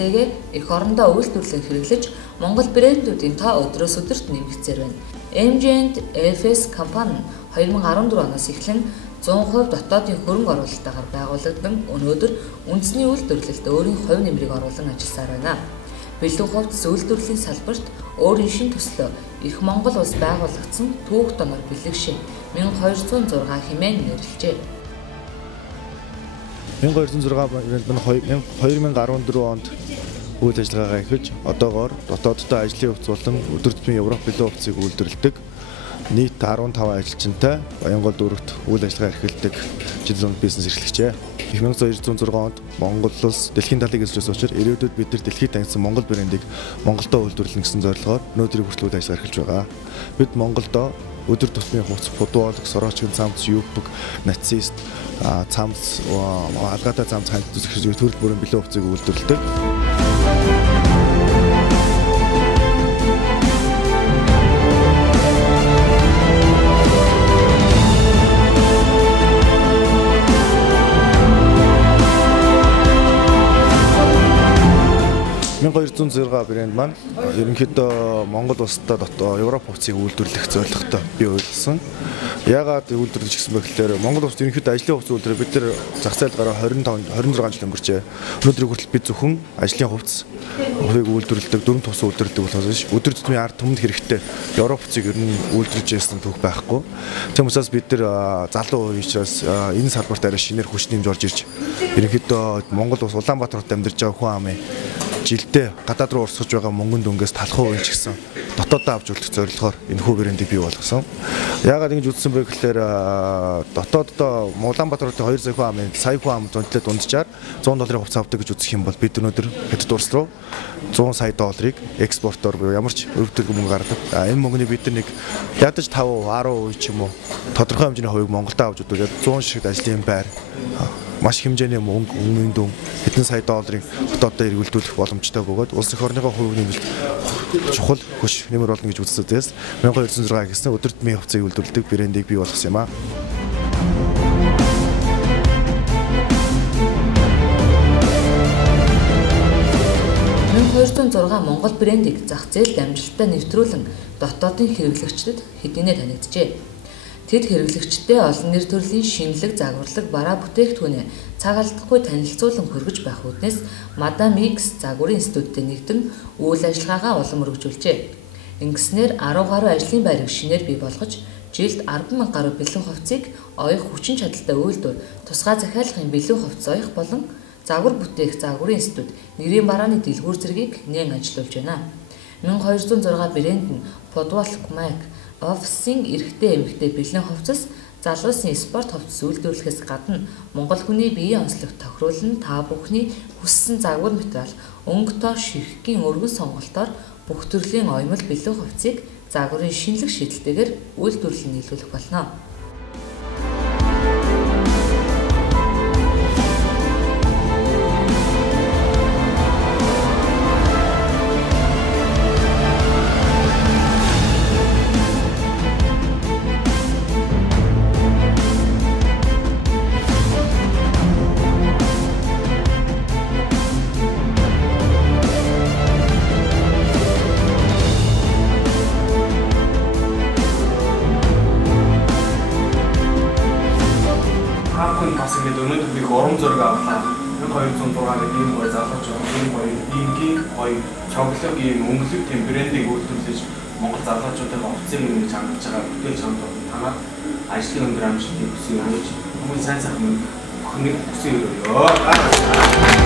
хэрэглээгээ эх орондоо үйлдвэрлэн хэрэглэж Монгол брэндүүдийн тоо өдрөөс өдөрт нэмэгдсээр байна. MJ&FS компани нь 2014 оноос эхлэн 100% дотоодын хөрөнгө оруулалтаар байгуулагдсан өнөөдөр үндэсний үйлдвэрлэлд өөрийн хувь нэмрийг оруулан ажилласаар байна. Бэлэн хувцас үйлдвэрлэлийн салбарт өөрийн шин төслөө их Монгол улс байгуулагдсан түүх донор бэлэгшин 1206 хэмээн нэрлэжээ. 1206 2014 онд үйл ажиллагаагаа эхэлж одоогоор дотооддоо ажлын хувцас болон өдөр тутмын Европ бэлэн хувцсыг үйлдвэрлэдэг нийт 15 ажилчинтай Баянгол дүүрэгт үйл ажиллагаа эрхэлдэг жилийн бизнес эрхлэгчээ. 1906 онд Монгол улс дэлхийн талыг эзлээс учраас ирээдүйд бид нар дэлхийд таньсан Монгол брэндийг Монголдо үйлдвэрлэнэ гэсэн зорилгоор өнөөдрийн хүртэл үйл ажиллагаа эрхэлж байгаа. Бид Монголдо өдөр тутмын хувцас, футболог, сороочгийн цамц, юбг, нацист, цамц, алгаатай цамц ханд зүсгэж төрөл бүрийн бэлэн хувцсыг үйлдвэрлэдэг. 1206 брэнд маань ерөнхийдөө Монгол улстай Европ хувцсыг үйлдвэрлэх зорилготой бий үйлдэлсэн. Яагаад үйлдвэрлэж гисэн бэ гэхээр Монгол улсад ерөнхийдөө ажлын хувцас үйлдвэрээ бид нар зах зээл гараа 26 жил өнгөрчээ. Өнөөдрийн хүртэл бид зөвхөн ажлын хувцсыг үйлдвэрлэдэг, дөрвөн тус үйлдвэрлэдэг болохоос өдөр тутмын ард түмэнд хэрэгтэй Европ хувцсыг ер нь үйлдвэрлэж байсан түүх байхгүй. Тийм учраас бид нар залуу үеийн учраас энэ салбарт арай шинээр хүч нэмж орж ирж ерөнхийдөө Монгол улс Улаанбаатар хотод амьдарч байгаа хүн амын жилдээ гадаад руу урсгаж байгаа мөнгөнд өнгөөс талхуу үн ч гэсэн дотоодоо авч үлдэх зорилгоор энэ хүү брэндийг бий болгосон. Яагаад ингэж үзсэн бэ гэхээр дотооддоо Улаанбаатар хотын 2 сая хүн амын сая хүн ам зөнтлөө дунджаар $100 хувцас авдаг гэж үзэх юм бол бид өнөөдөр Хятад улс руу $100 сая экспортоор буюу ямар ч өвдөлт мөнгө гаргадаг. Энэ мөнгөний бид нар нэг ядаж 5%, 10% ч юм уу тодорхой хэмжээний хувийг Монголдо авч үзвэл 100 шиг ажлын байр маш хэмжээний мөнгө үнийн дүн хэдэн сая долларын дотооддоо эргүүлдүүлэх боломжтой бөгөөд улс эх орныхоо хувь нэмэлт чухал хөш нэмэр болно гэж үзсэдээс 1206 гэсэн өдөр тутмын хувцсыг үйлдвэрлэдэг брэндийг бий болгосон юм аа. Монгол брендийг зах зээлд амжилттай нэвтрүүлэн дотоодын хэрэглэгчдэд хэдийнэ танигджээ. Тэд хэрэглэгчдэд олон нэр төрлийн шинэлэг, загварлаг, бараа бүтээгдэхүүнээ цаг алдахгүй танилцуулан хүргэж байх үүднээс Madam X загварын институттэй нэгдэн үйл ажиллагаагаа улам өргөжүүлжээ. Ингэснээр 10 гаруй ажлын байрыг шинээр бий болгож, жилд 10,000 гаруй бэлэн хувцсыг оёх хүчин чадалтай үйлдвэр, тусгай захиалгын бэлэн хувцс оёх болон загвар бүтээх загварын институт нэрийн барааны дэлгүүр зэргийг нээн ажиллуулж байна. 1206 брэнд нь Podwalk Mag офисын эрэгтэй эмэгтэй бэлэн хувцас, залуусын спорт хувцас үйлдвэрлэхээс гадна Монгол хүний биеийн онцлог тохируулан та бүхний хүссэн загвар материал, өнгө тоо ширхгийн өргөн сонголтоор бүх төрлийн оёмл бэлэн хувцсыг загварын шинэлэг шийдэлтэйгээр үйлдвэрлэн нийлүүлэх болно. Бас ингэ өнөөдөр би урам зориг авлаа. 1206-ыг ийм гоё залууч ийм гоё ингийн гоё цоглог ийм өнгөлөг тийм брендийг үйлдвэрлэж Монгол залуучуудад хувцсыг нэмж хангаж байгаа бүтээл чамд танаад ажлын өндөр амжилтыг хүсье. Хүмүүс сайн сайхан хүнийг хүсье өрөө.